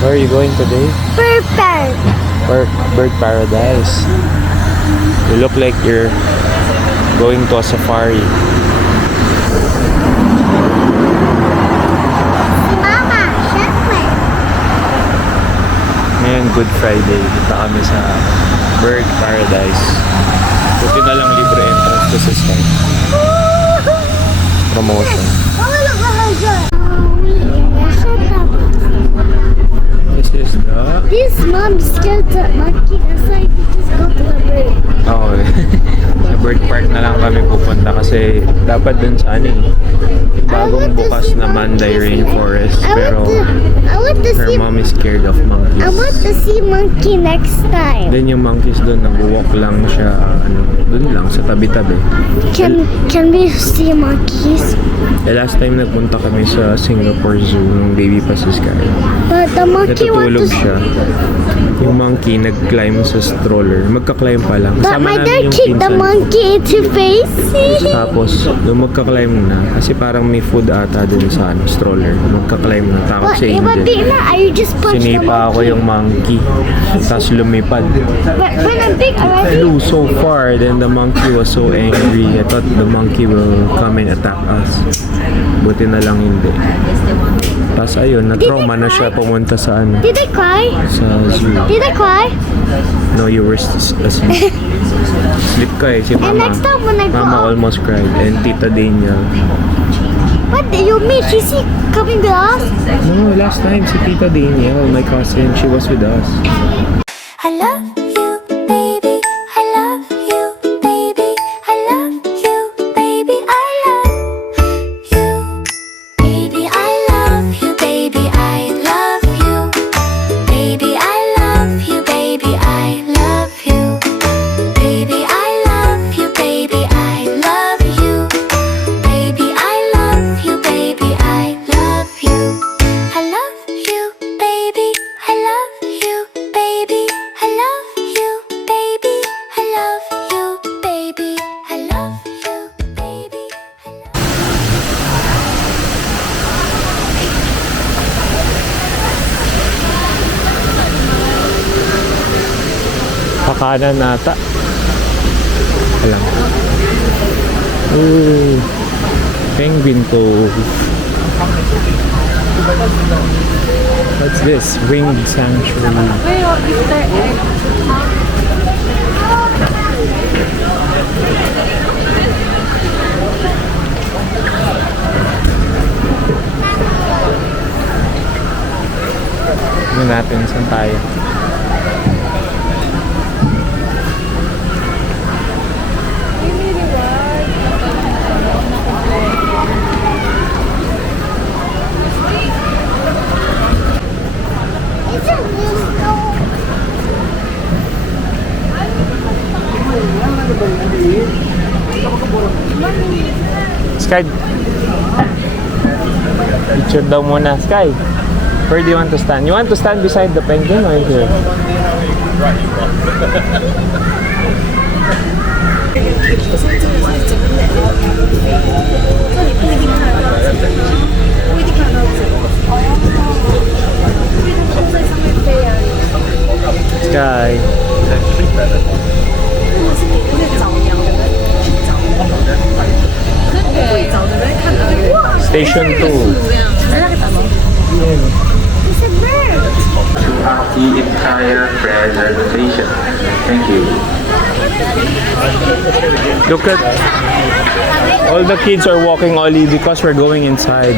Where are you going today? Bird park. Bird paradise. You look like you're going to a safari. Si Mama, syempre. Ngayon, Good Friday. Dito kami sa Bird Paradise. Buti na lang libre entrance to sa site. Promotion. This is the... This mom scared the monkey. That's why we just go to the bird. Oh, sa Bird Park na lang kami pupunta kasi dapat dun sa ano eh. Bagong bukas na Manday Rainforest. Pero her mom is scared of monkeys. I want to see monkey next time. Then yung monkeys doon nag-walk lang siya doon lang sa tabi-tabi. Can we see monkeys? Last time nagpunta kami sa Singapore Zoo nung baby pa si Sky. But the monkey Natutulog siya. Yung monkey nag-climb sa stroller. Magka-climb pa lang. But Kasama my namin dad yung kicked the pinsan. monkey into face. Tapos, nung magka-climb na, kasi parang may food ata dun sa stroller. Magka-climb na, takot si But Angel. Dina, I just punched the Sinipa ako monkey. yung monkey. Tapos lumipad. But when I'm big It already. flew so far, then the monkey was so angry. I thought the monkey will come and attack us. Buti na lang hindi. Tapos ayun, na-trauma na siya pumunta sa Did I cry? sa zoo. Did I cry? No, you were asleep. Sleep ka eh, si And Mama. next time when I go Mama out, almost cried. And Tita Daniel. what do you mean? Is he coming with us? No, last time si Tita Daniel, my cousin, she was with us. I love you, baby. I love you, baby. I love you, baby. I love you, baby. I love you, baby. I love you, baby. I love you, baby. I love you, baby. I love you, baby. I love you, baby. I love you, baby. I love you. I love you, baby. I love you, baby. I love you, baby. I love you, baby. I love you, baby. Pakanan nata. Alam. Ooh. Penguin Cove. What's this? Winged Sanctuary. Tignan natin saan tayo. It's a window. Sky. Picture daw muna. Sky. Where do you want to stand? You want to stand beside the penguin or here? Sky. Station 2. It's a bird. The entire presentation. Thank you. Look at all the kids are walking only because we're going inside.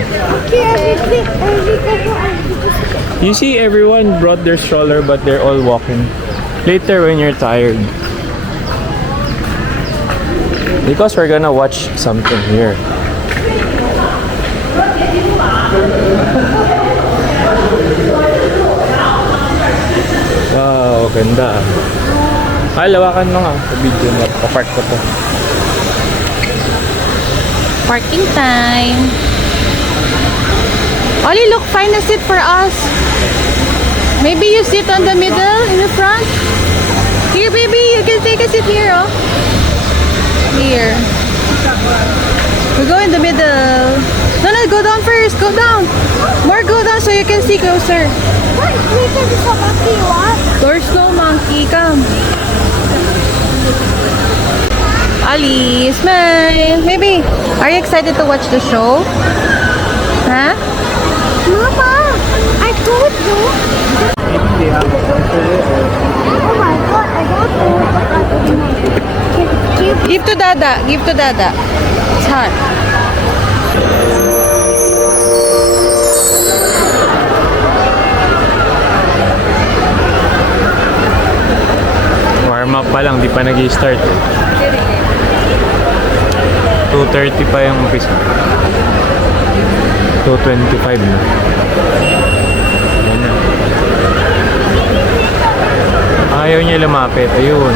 You see, everyone brought their stroller, but they're all walking. Later, when you're tired, because we're gonna watch something here. Wow, ganda. Ay, lawakan mo nga. Sa video mo. Papark ko to. Parking time. Ollie, look, find a seat for us. Maybe you sit on the middle, in the front. Here, baby, you can take a seat here, oh. Here. We go in the middle. No, go down first. Go down. More go down so you can see closer. What? Wait, there's a monkey. What? There's no monkey. Come. Ali, smile. Baby, are you excited to watch the show? Huh? Mama, I told you. Oh my god, I don't know what I'm doing. Give to Dada. Give to Dada. It's hot. Warm up pa lang, di pa nag-i-start. 2:30 pa yung umpisa. 2:25 na. Ayan na. Ayaw niya lumapit. Ayun.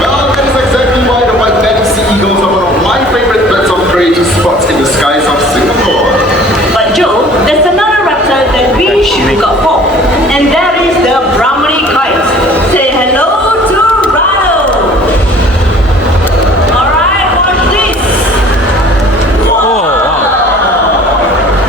Well, that is exactly why the white belly sea eagles are one of my favorite birds of prey to spot in the skies of Singapore. But Joe, there's another raptor that we should look out for, and that is the Brahmani kite. Say hello to Rhino. Alright, watch this.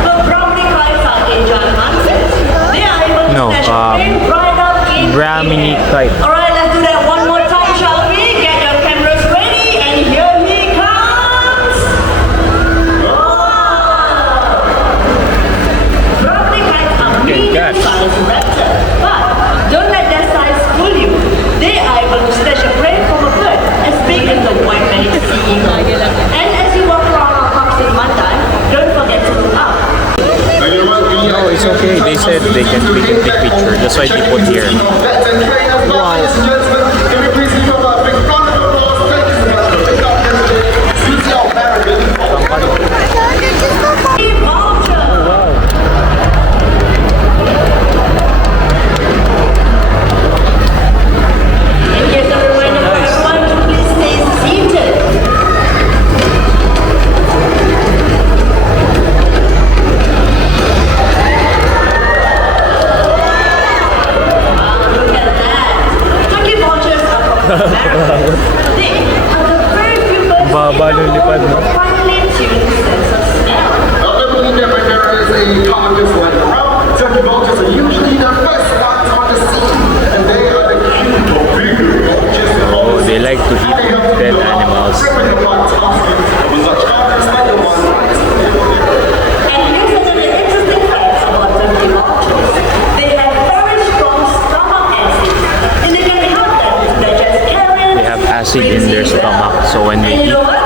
The Brahmani kites are in giant monsters. They are able to No, snatch a plane right up in Brahmini kite. Alright, let's do that one more time, shall we? Get your cameras ready, and here he comes. Brahmani kites are medium-sized raptors, but don't let their size fool you. They are able to snatch a prey from a bird as big as the white-bellied sea eagle. And as you walk around our parks in Mandai, don't forget to look up. No, it's okay. They said we can take picture. That's why they put here. Wow. Can we please give up a big round of applause? Thank you so much for picking up yesterday. Susie American. And here's a reminder for everyone to please stay seated. Look at that. Turkey vultures are from America. They are the very few birds Baba nung lipad, no? who finely tune the sense of smell. Everybody never there is a common just like around. Turkey vultures are usually the first ones on the scene. And they are the cute or big vultures. Oh, they like to eat dead animals. And here's another interesting fact about turkey vultures. They have very strong stomach acid, and they can help them to digest carrion. They have acid in their stomach, so when they And you eat know what?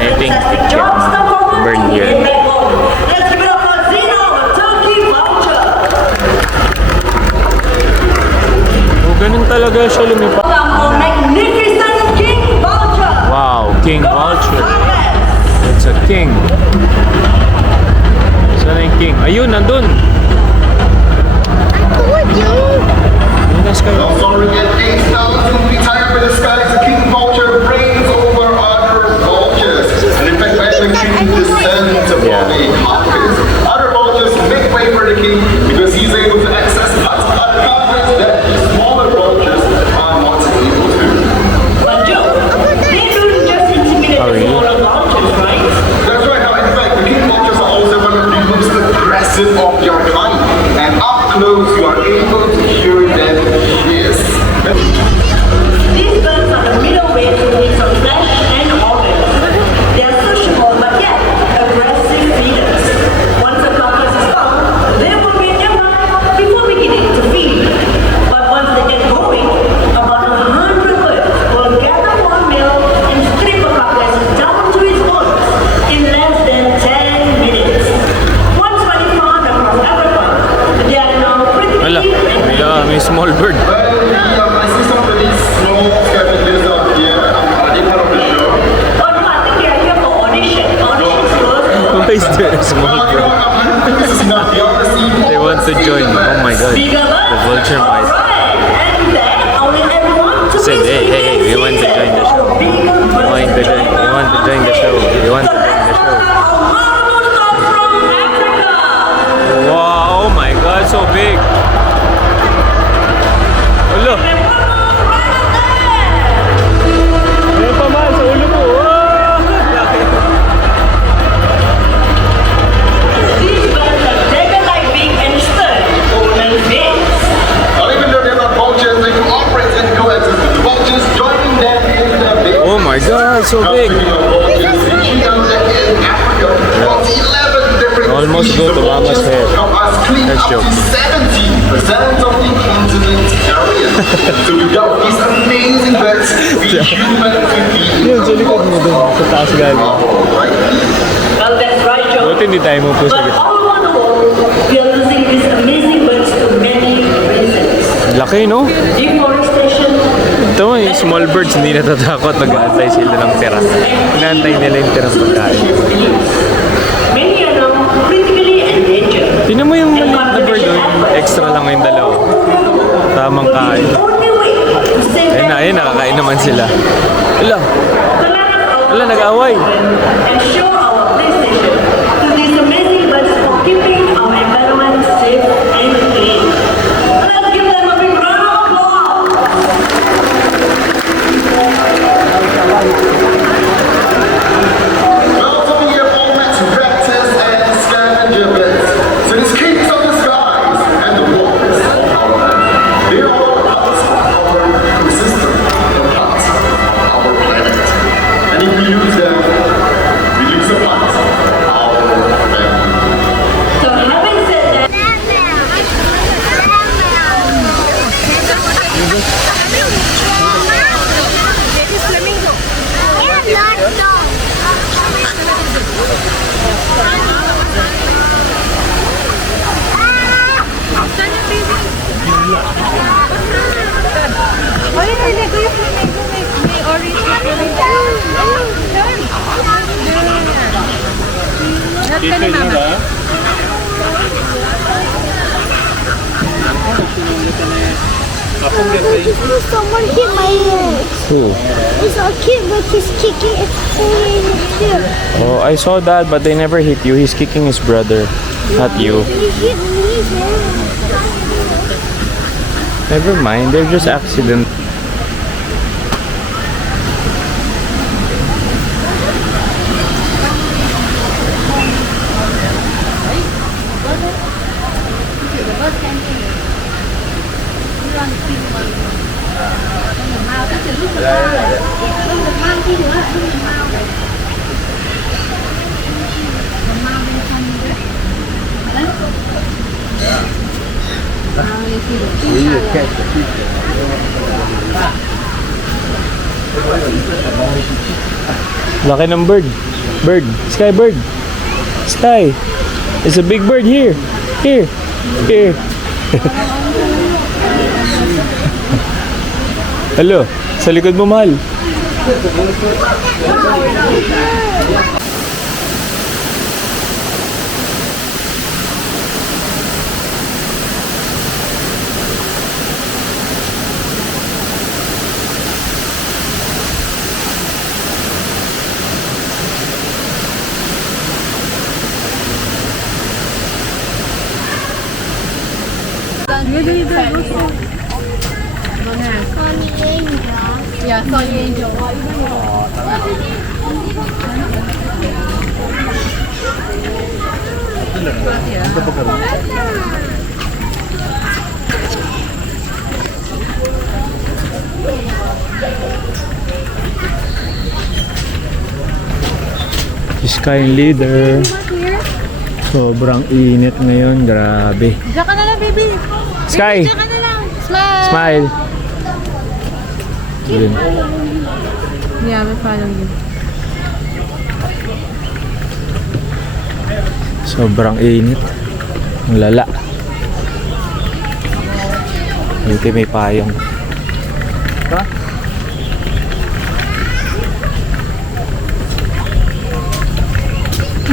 anything, it Fantastic can job, Stockholm. burn here. Let's give it up for Zeno, the turkey vulture. Oh, ganun talaga siya lumipad. Welcome for magnificent king vulture. Wow, king Go vulture. Tigers. It's a king. Saan na yung king? Ayun, nandun. I told you. Yung nasa kayo. Also, get 8,000 feet higher for the skies. The king vulture reigns over other vultures. And in fact, when the king descends upon the carcass, other vultures make way for the king because he's able to access parts of other carcass that the smaller vultures are not able to. Well, Joe, they don't just intimidate Oh, the really? smaller vultures, right? That's right. Now, in fact, the king vultures are also one of the most aggressive of their kind. And up close, you are able to hear them hiss. said, hey, we want to join the show. We want to join the show. Wow, oh my God, so big. Ulo. Meron pa man sa ulo mo. Wow, laki. These birds are dragon-like beak and stern, open wings. Even though they're not vultures, they can operate and coexist with the vultures, joining them in the big. Oh my God, so big. Almost go to Mama's head. Let's joke. 70% of the continent area. So without these amazing birds, we humans would be Yun, sa likod mo dun, sa taas galing. Well, that's right, Joe. Buti hindi tayo mo po sa But gitna. all over the world, we are losing these amazing birds to many reasons. Laki, no? Deforestation, Ito mo, yung small birds, hindi natatakot. Nag-aantay sila ng tira. Inaantay nila yung tirang pagkain. many are now critically endangered. Tingnan mo yung maliit na bird, oh. Extra lang yung dalawa. Tamang kain. The only way to save them Ayun, nakakain naman sila. Ala, is nag-away. and show our appreciation to these amazing birds for keeping our environment safe and clean. Let's give them a big round of applause. Well, so we have all met raptors and scavenger birds. So these kings of the skies and the waters, they are all part of our ecosystem, part of our planet. And if we lose them, we lose a part of our family. So having said that, Someone hit my leg. Who? It's a kid, but he's kicking it too. Oh, I saw that, but they never hit you. He's kicking his brother, not you. He hit me there. Never mind, they're just accident. Laki ng bird. Bird. Sky bird. Sky. It's a big bird here. Here. Here. Hello. Sa likod mo, mahal. Yeah, saw you angel. Sky leader. Sobrang init ngayon. Grabe. Diyan ka na lang, baby. Sky. Diyan ka na lang. Smile. Smile. Yun. Yeah, we follow you. Sobrang init. Ang lala. Dito may payong.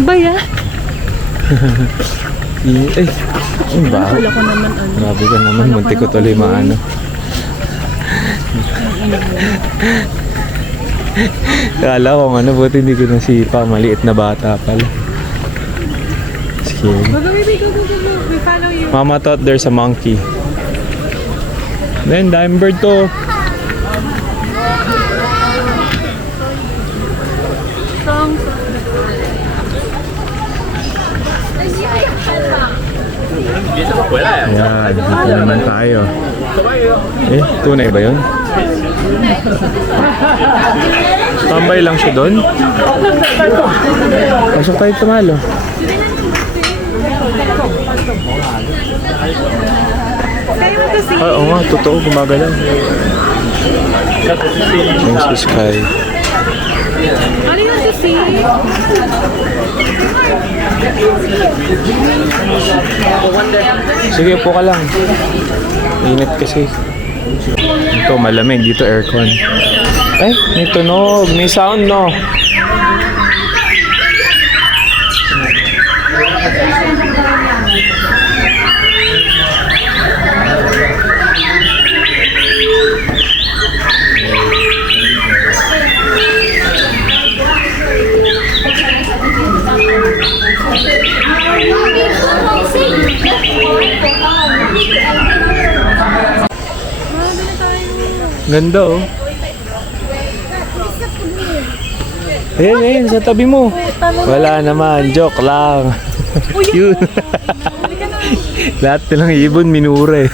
Baya? Init. Ay, ang baho. Wala ko naman ano. Grabe ka naman. Muntik ko tuloy maano. Kala ko ano, buti hindi ko nasipa. Maliit na bata pala. Scary. Go, baby, go. We follow you. Mama thought there's a monkey. Then, dime bird to. Ayan, dito naman tayo. Eh, tunay ba yun? Tambay lang siya doon. Pasok tayo tumalo. Oo nga, totoo, gumagalaw. Yung sa sky. What do you want to see? Sige, upo ka lang. Init kasi. Ito, malamig. Dito, aircon. Ay, may tunog. May sound, no? Ganda, oh. Ayan, sa tabi mo. Wala naman, joke lang. Yun. Lahat nilang ibon, minure.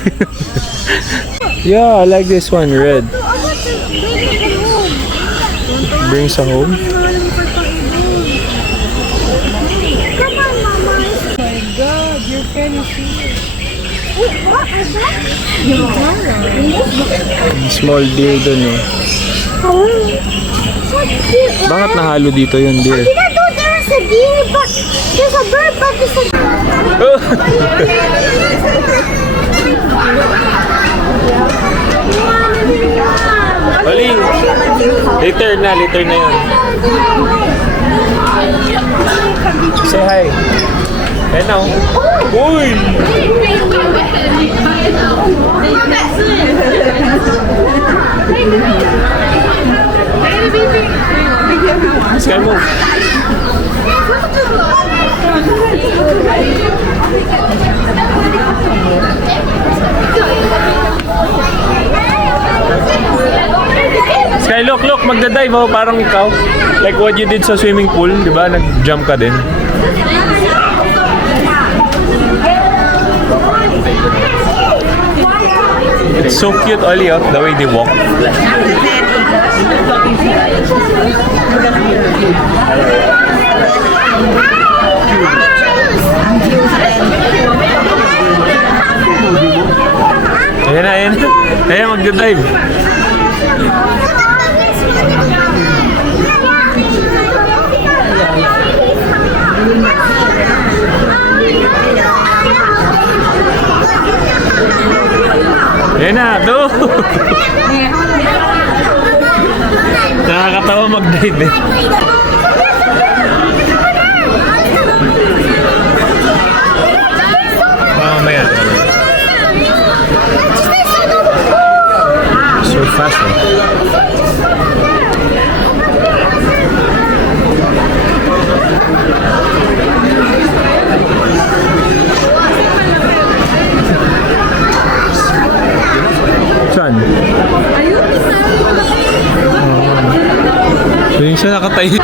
Yeah, I like this one, red. Brings her home. Come on, Mama. Oh my God, your pen is here. Wait, what is that? Small deer dun, eh. Oh, what cute. Bakit nahalo dito yung deer? I didn't know there was a deer, but there's a bird, but there's a... Oli, later na yun. Say hi. Ayan na, oh. Uy! Sky mo. Sky, look, magdadive, oh, parang ikaw. Like what you did sa swimming pool, di ba? Nag-jump ka din. It's so cute, Oli, oh, the way they walk. Ayan. Ayan, mag-dive. Ayan na, do! Nakakatawa mag-dive, eh. Mamaya. So fast, eh. Saan? Yung siya nakatayo.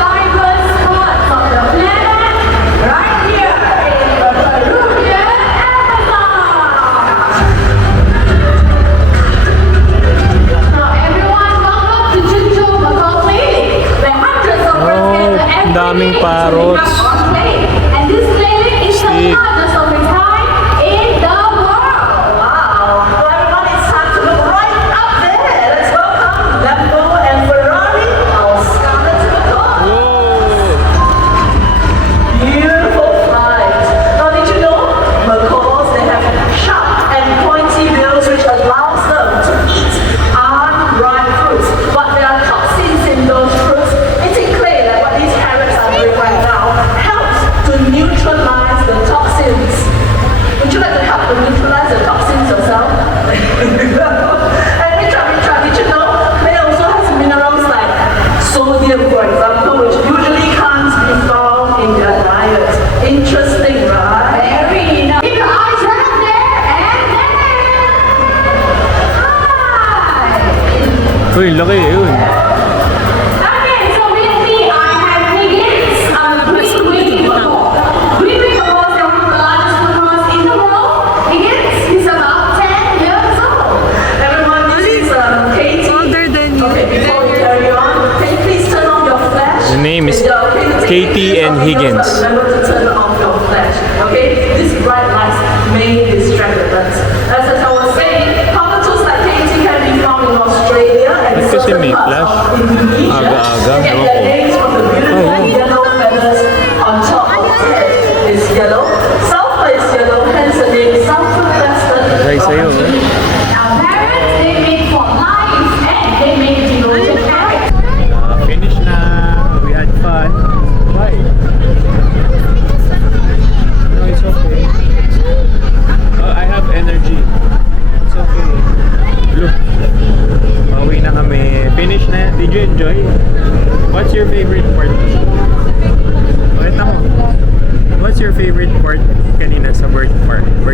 Ang daming parrots. And this lady is the largest of its kind in the world. Wow. So everyone, it's time to look right up there. Let's welcome Lambo and Ferrari, our Scarlet to the door. Beautiful flight. Now did you know macaws, they have sharp and pointy bills which allows them to eat unripe fruits. But there are toxins in those fruits. Eating clay like what these parrots are doing right now helps to neutralize the toxins Uy, laki yun. Okay, so with me I have Higgins, green with the ball. Green with the ball is one of the largest lacrosse in the world. Higgins is about 10 years old. Everyone, this is Katie. Older than you. Okay, before we carry on, can you please turn on your flash? The name is Katie and Higgins. Remember to turn off your flash, okay? These bright lights may distract us. As I was saying, cockatoos like Katie can be found in Australia and Ba't kasi may certain parts flash? of Indonesia. Aga-aga, And ewan their ko. names from the beautiful yellow feathers on top of their head is yellow. Sulfur is yellow, hence the name sulfur crested. Bagay sa'yo, eh. Now parrots, they make for life and they make devoted parrots. Finish na. We had fun. Bye. No, it's okay. I have energy. It's okay. Look. Pauwi na kami. Finish na. Did you enjoy? What's your favorite part? Pakita mo. What's your favorite part kanina sa bird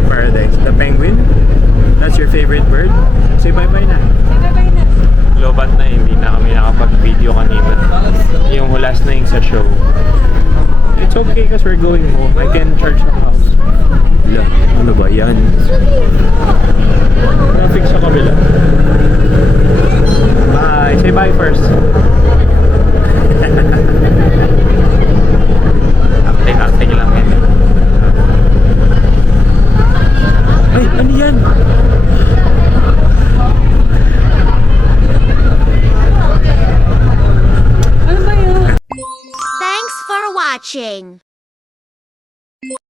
paradise? The penguin? That's your favorite bird? Say bye-bye na. Lobat na, hindi na kami nakapag-video kanina. Yung last na yung sa show. It's okay because we're going home. I can charge the house. Wala, ano ba yan? Traffic sa kabila. Bye! Say bye first. Acting lang yan. Ay, ano yan? Thanks for watching.